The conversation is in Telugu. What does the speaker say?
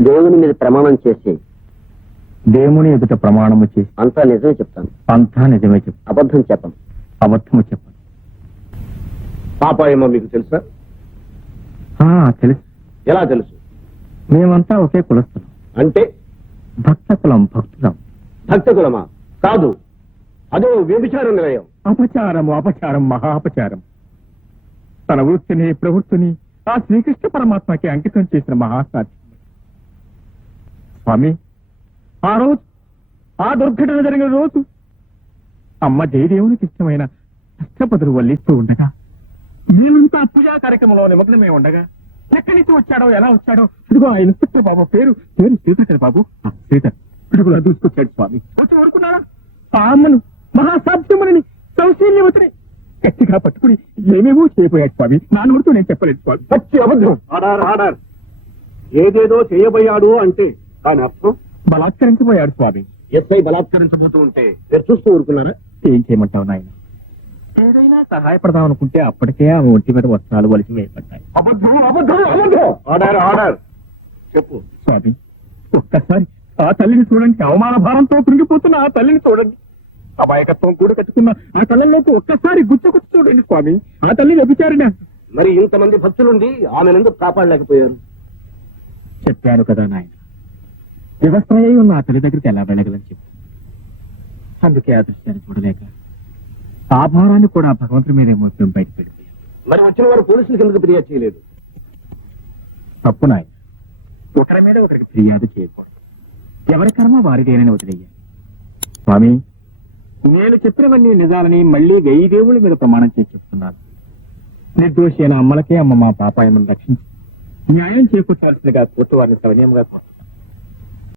దేవుని మీద ప్రమాణం చేసి దేవుని ఎదుట ప్రమాణము చేసి అంతా నిజమే చెప్తాను. అంతా నిజమే చెప్పు. అబద్ధం చెప్పను. అబద్ధము చెప్పను. పాపాయమో మీకు తెలుసా? తెలుసు. ఎలా తెలుసు? మేమంతా ఒకే కులస్తులం. అంటే భక్త కులం, భక్తులం. భక్త కులమా? కాదు, అదో వ్యభిచార నిలయం. అపచారము, అపచారం, మహా అపచారం. తన వృత్తిని, ప్రవృత్తిని ఆ శ్రీకృష్ణ పరమాత్మకి అంకితం చేసిన మహాసాధ్యం. స్వామి, ఆ రోజు, ఆ దుర్ఘటన జరిగిన రోజు అమ్మ జయదేవునికి ఇష్టమైన అష్టపదులు వల్లిస్తూ ఉండగా మేమంతా పూజా కార్యక్రమంలో నిమగ్నమే ఉండగా ఎక్కడి నుంచి వచ్చాడో, ఎలా వచ్చాడో, ఇదిగో ఆ ఇన్స్పెక్టర్ బాబు పేరు సీత బాబు, సీత పిడుగులా దూసుకొచ్చాడు స్వామి. వచ్చి ఊరుకున్నాడా? ఆ అమ్మను, మహాసాధ్యముని సౌశీల్యవతిని గట్టిగా పట్టుకుని ఏమేమో చేయబోయాడు స్వామి. నా నోటితో నేను చెప్పలేదు స్వామి. పచ్చి అబద్ధం. ఆర్డర్. ఏదేదో చేయబోయాడు అంటే దాని అర్థం బలాత్కరించబోయాడు స్వామి. ఎస్ఐ బలాత్కరించబోతూ ఉంటే మీరు చూస్తూ ఊరుకున్నారా? ఏం చేయమంటావు నాయన? ఏదైనా సహాయపడదాం అనుకుంటే అప్పటికే ఆమె ఒంటి మీద వస్త్రాలు వలిసి వేయబడ్డాయి. అబద్ధం, అబద్ధం, అబద్ధం. ఆర్డర్. చెప్పు స్వామి, ఒక్కసారి ఆ తల్లిని చూడండి. అవమాన భారంతో కృంగిపోతున్న ఆ తల్లిని చూడండి. అమాయకత్వం కూడా కట్టుకున్న ఆ కళ్ళల్లోకి ఒక్కసారి గుచ్చుకొచ్చి చూడండి స్వామి. ఆ తల్లి వ్యభిచారిణ. మరి ఇంతమంది భక్తులుండి ఆమెను ఎందుకు కాపాడలేకపోయారు? చెప్పాను కదా నాయన, వ్యవస్థ ఉన్న ఆ తల్లి దగ్గరికి ఎలా వెళ్ళగలని చెప్పి. అందుకే ఆ దృశ్యాన్ని చూడలేక ఆ భారాన్ని కూడా భగవంతుడి మీదే మోసం బయటకు వెళ్ళిపోయాను. మరి వచ్చిన వారు పోలీసులకు ఎందుకు ఫిర్యాదు చేయలేదు? తప్పు నాయన, ఒకరి మీద ఒకరికి ఫిర్యాదు చేయకూడదు. ఎవరి కర్మ వారిదేనని వదిలేయాలి. స్వామి, నేను చెప్పినవన్నీ నిజాలని మళ్లీ 1000 దేవుళ్ళ మీద ప్రమాణం చేసి చెప్తున్నాను. నిర్దోషి అయిన అమ్మలకే అమ్మ మా పాపాయమని రక్షించి న్యాయం చేకూర్చాల్సిందిగా కోర్టు వారిని సవినయంగా కోరుతున్నాను.